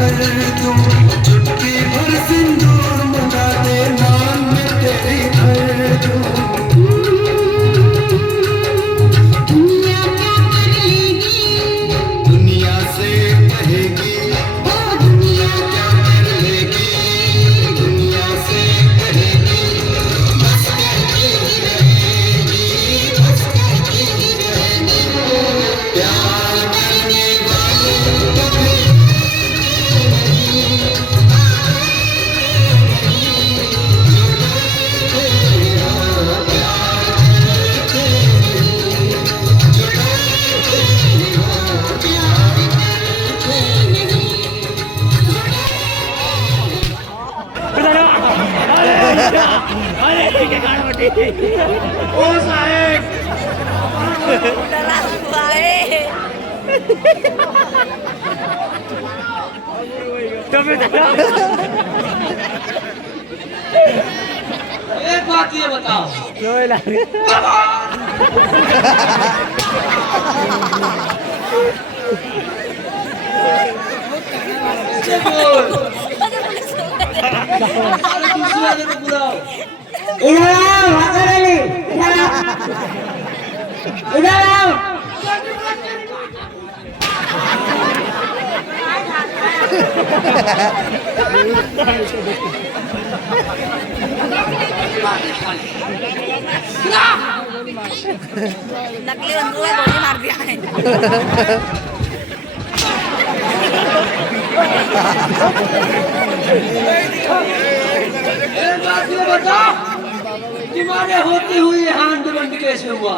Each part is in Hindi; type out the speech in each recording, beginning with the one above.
भर दूं, चुटकी भर सिंदूर मंगा दे, नाम में तेरी भर दूं। दुनिया क्या कर लेगी, दुनिया से कहेगी, ओ दुनिया क्या कर लेगी, दुनिया से कहेगी, बस करती रहेगी, बस करती रहेगी। प्यार करने वाले कभी ओ साहेब एक बात ये बताओ, इससे बोल, दूसरे वाले को बुलाओ। इधर आओ हाथर अली, इधर आओ। नकली बंदूक है, गोली मार दिया है। एक बात ये बता, तुम्हारे होते हुए आंदोलन कैसे हुआ?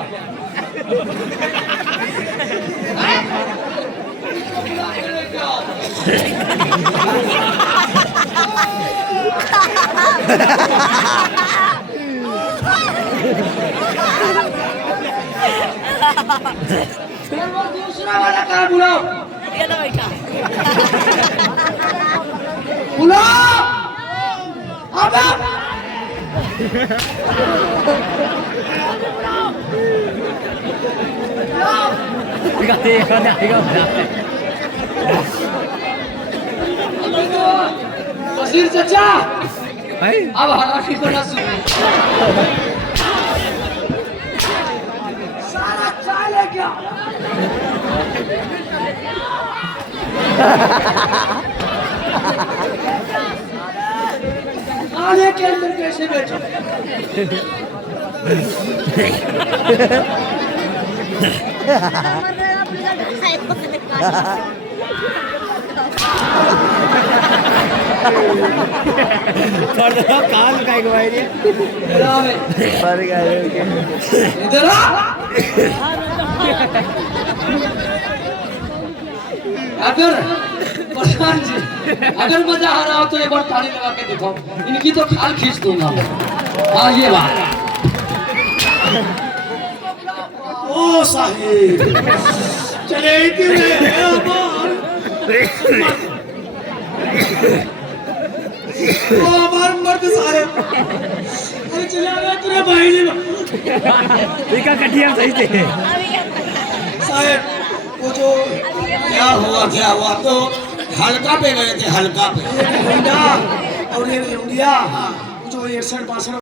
दूसरा वाला कहाँ बुलाओ? ये लो बेटा, बुलाओ अब वजीर चाचा अब हराफी को ना सुनो, सारा चाय ले क्या खाने के अंदर कैसे बैठे? कान का गवाई इधर आ। अगर प्रधान जी अगर मजा आ रहा हो तो एक बार ताली लगा के देखो, इनकी तो खाल खींच दूंगा। हाँ ये बात। ओ साहिब चले ओ हमारे मर्द सारे अरे चला गया तेरे भाई ने देखा कटिया सही थे साहब। वो जो क्या हुआ तो हल्का पे गए थे, हल्का पे। और ये इंडिया जो 61-62